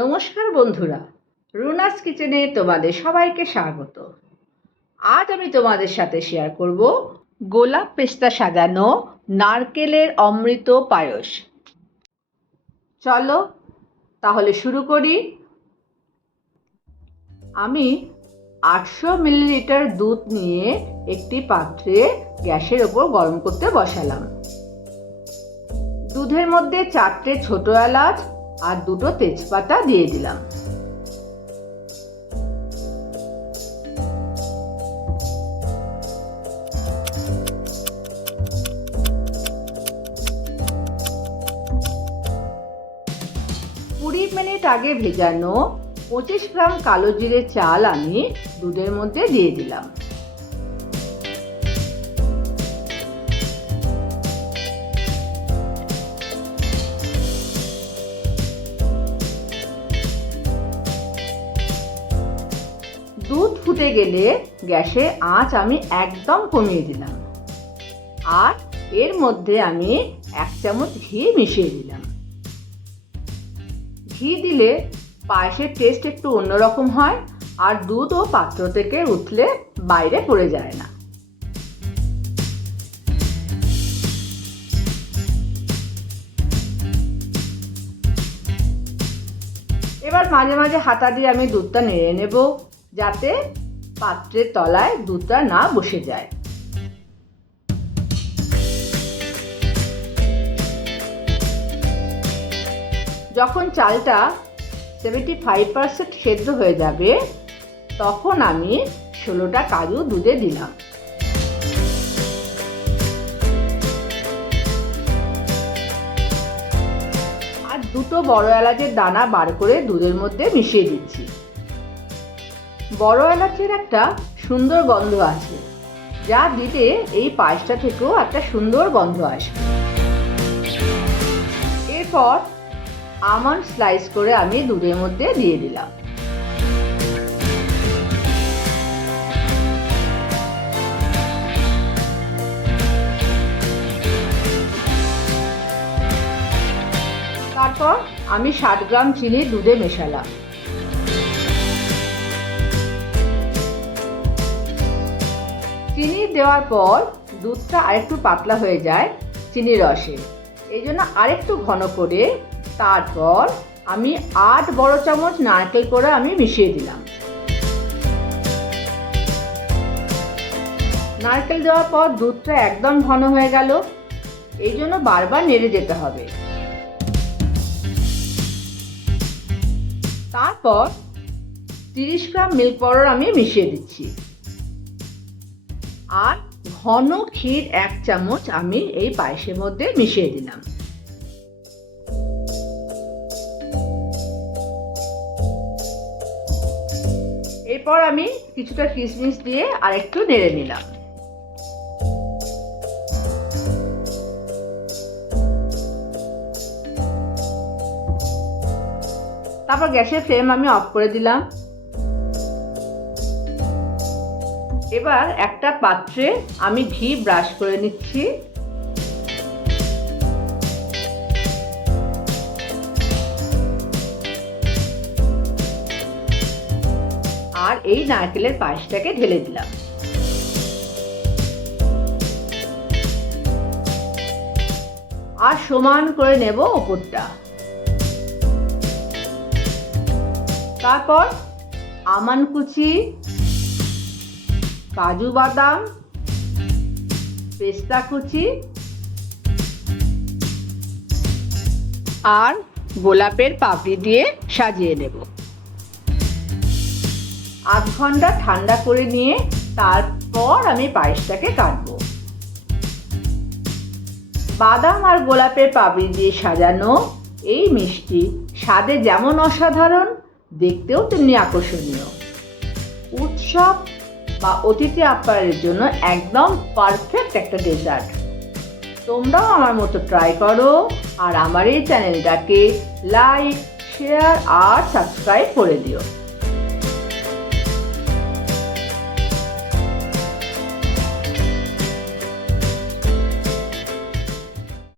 নমস্কার বন্ধুরা, রুনাস কিচেনে তোমাদের সবাইকে স্বাগত। আজ আমি তোমাদের সাথে শেয়ার করব গোলাপ পেস্তা সাজানো নারকেলের অমৃত পায়েস। চলো তাহলে শুরু করি। আমি 800 মিলিলিটার দুধ নিয়ে একটি পাত্রে গ্যাসের ওপর গরম করতে বসালাম। দুধের মধ্যে 4টে ছোট এলাচ আর 2টো তেজপাতা দিয়ে দিলাম। কুড়ি মিনিট আগে ভেজানো 25 গ্রাম কালো জিরে চাল আমি দুধের মধ্যে দিয়ে দিলাম। দুধ ফুটে গেলে গ্যাসের আঁচ আমি একদম কমিয়ে দিলাম আর এর মধ্যে আমি 1 চামচ ঘি মিশিয়ে দিলাম। ঘি দিলে পায়েসের টেস্ট একটু অন্যরকম হয় আর দুধও পাত্র থেকে উঠলে বাইরে পড়ে যায় না। এবার মাঝে মাঝে হাতা দিয়ে আমি দুধটা নেড়ে নেব যাতে পাত্রের তলায় দুধটা না বসে যায়। যখন চালটা 75% সেদ্ধ হয়ে যাবে তখন আমি 16টা কাজু দুধে দিলাম। আর 2টো বড় এলাচের দানা বার করে দুধের মধ্যে মিশিয়ে দিচ্ছি। বড় এলাচের একটা সুন্দর গন্ধ আছে, যা দিলে এই পায়েসটা থেকেও একটা সুন্দর গন্ধ আসবে। এরপর আমন্ড স্লাইস করে আমি দুধের মধ্যে দিয়ে দিলাম। তারপর আমি 60 গ্রাম চিনি দুধে মেশালাম। চিনি দেওয়ার পর দুধটা আরেকটু পাতলা হয়ে যায় চিনির রসে, এই জন্য আরেকটু ঘন করে তারপর আমি 8 বড় চামচ নারকেল করে আমি মিশিয়ে দিলাম। নারকেল দেওয়ার পর দুধটা একদম ঘন হয়ে গেল, এই জন্য বারবার নেড়ে যেতে হবে। তারপর 30 গ্রাম মিল্ক পাউডার আমি মিশিয়ে দিচ্ছি আর ঘন ক্ষীর 1 চামচ আমি এই পায়েসের মধ্যে মিশিয়ে দিলাম। এরপর আমি কিছুটা কিশমিশ দিয়ে আরেকটু নেড়ে নিলাম। তারপর গ্যাসের ফ্লেম আমি অফ করে দিলাম। এবার একটা পাত্রে আমি ঘি ব্রাশ করে নিচ্ছি। আর এই নারকেলের পায়েসটাকে ঢেলে দিলাম। আর সমান করে নেব ওপরটা। তারপর আমন্ড কুচি, কাজু বাদাম, পেস্তা কুচি আর গোলাপের পাপড়ি দিয়ে সাজিয়ে নেব। আধ ঘন্টা ঠান্ডা করে নিয়ে তারপর আমি পায়েসটাকে কাটবো। বাদাম আর গোলাপের পাপড়ি দিয়ে সাজানো এই মিষ্টি স্বাদে যেমন অসাধারণ, দেখতেও তেমনি আকর্ষণীয়। উৎসব বা অতিথি আপ্যায়নের জন্য একদম পারফেক্ট একটা ডেজার্ট। তোমরাও আমার মতো ট্রাই করো আর আমার এই চ্যানেলটাকে লাইক, শেয়ার আর সাবস্ক্রাইব করে দিও।